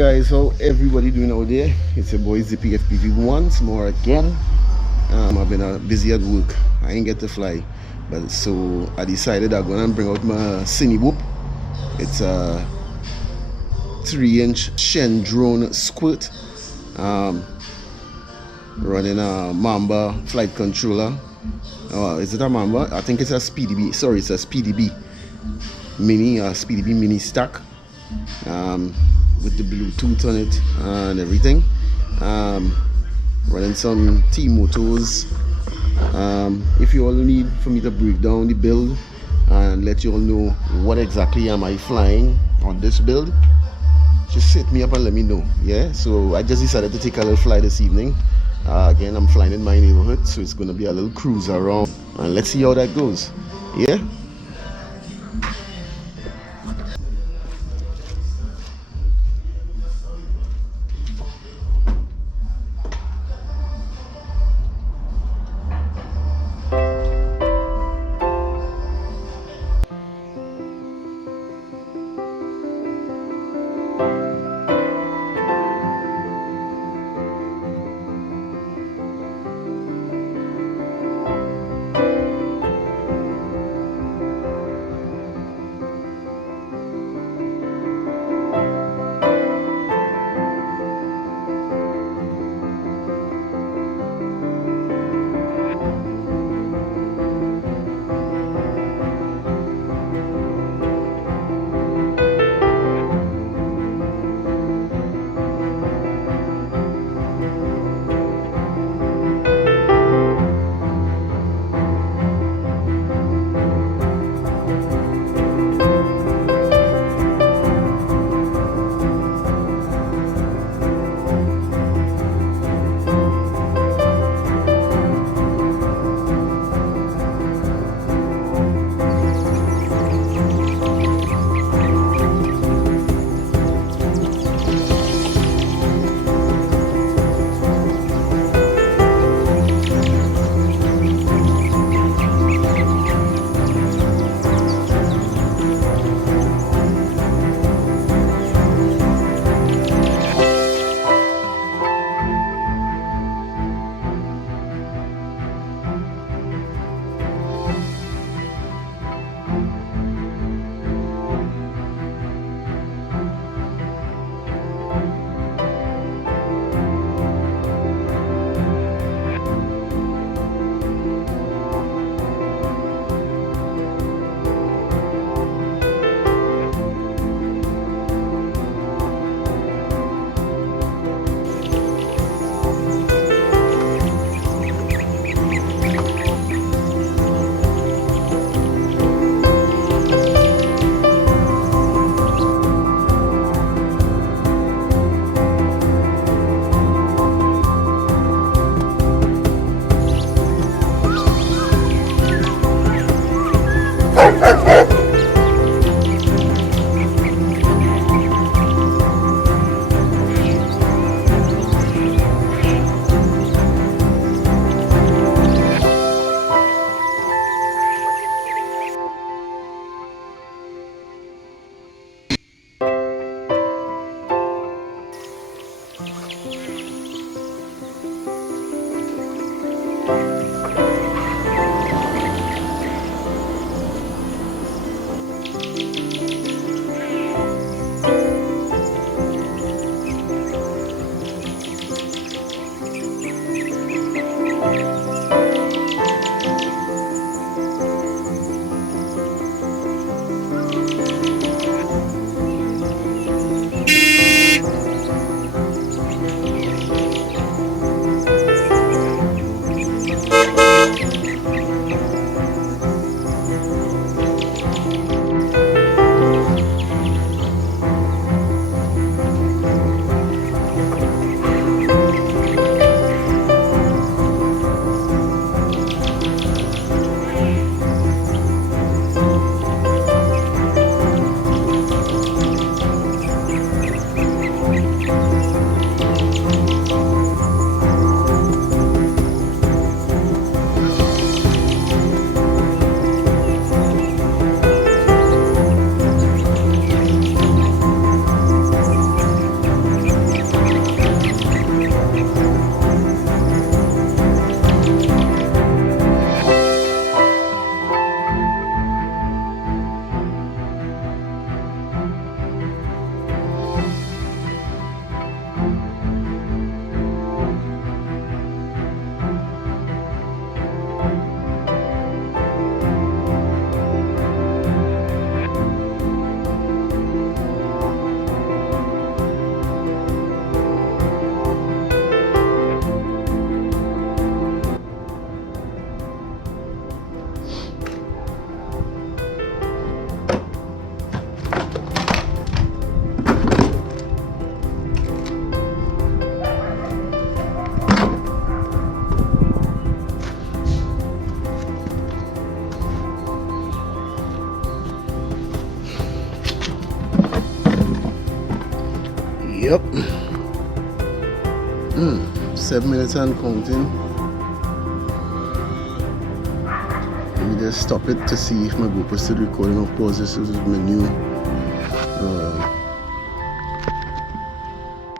guys, how everybody doing out there? It's your boy Zippy FPV once more again. I've been busy at work. I ain't get to fly, but so I decided I'm gonna bring out my cine whoop. It's a 3-inch Shen drone squirt, running a Mamba flight controller. Is it a Mamba? I think it's a SpeedyB. Sorry, it's a SpeedyB mini, SpeedyB mini stack. With the Bluetooth on it and everything. Running some T-motors. If you all need for me to break down the build and let you all know what exactly am I flying on this build, just hit me up and let me know. Yeah, so I just decided to take a little fly this evening. Again, I'm flying in my neighborhood, so it's gonna be a little cruise around, and let's see how that goes. Yeah. Yep. 7 minutes and counting. Let me just stop it to see if my GoPro is still recording. Of course, this is my new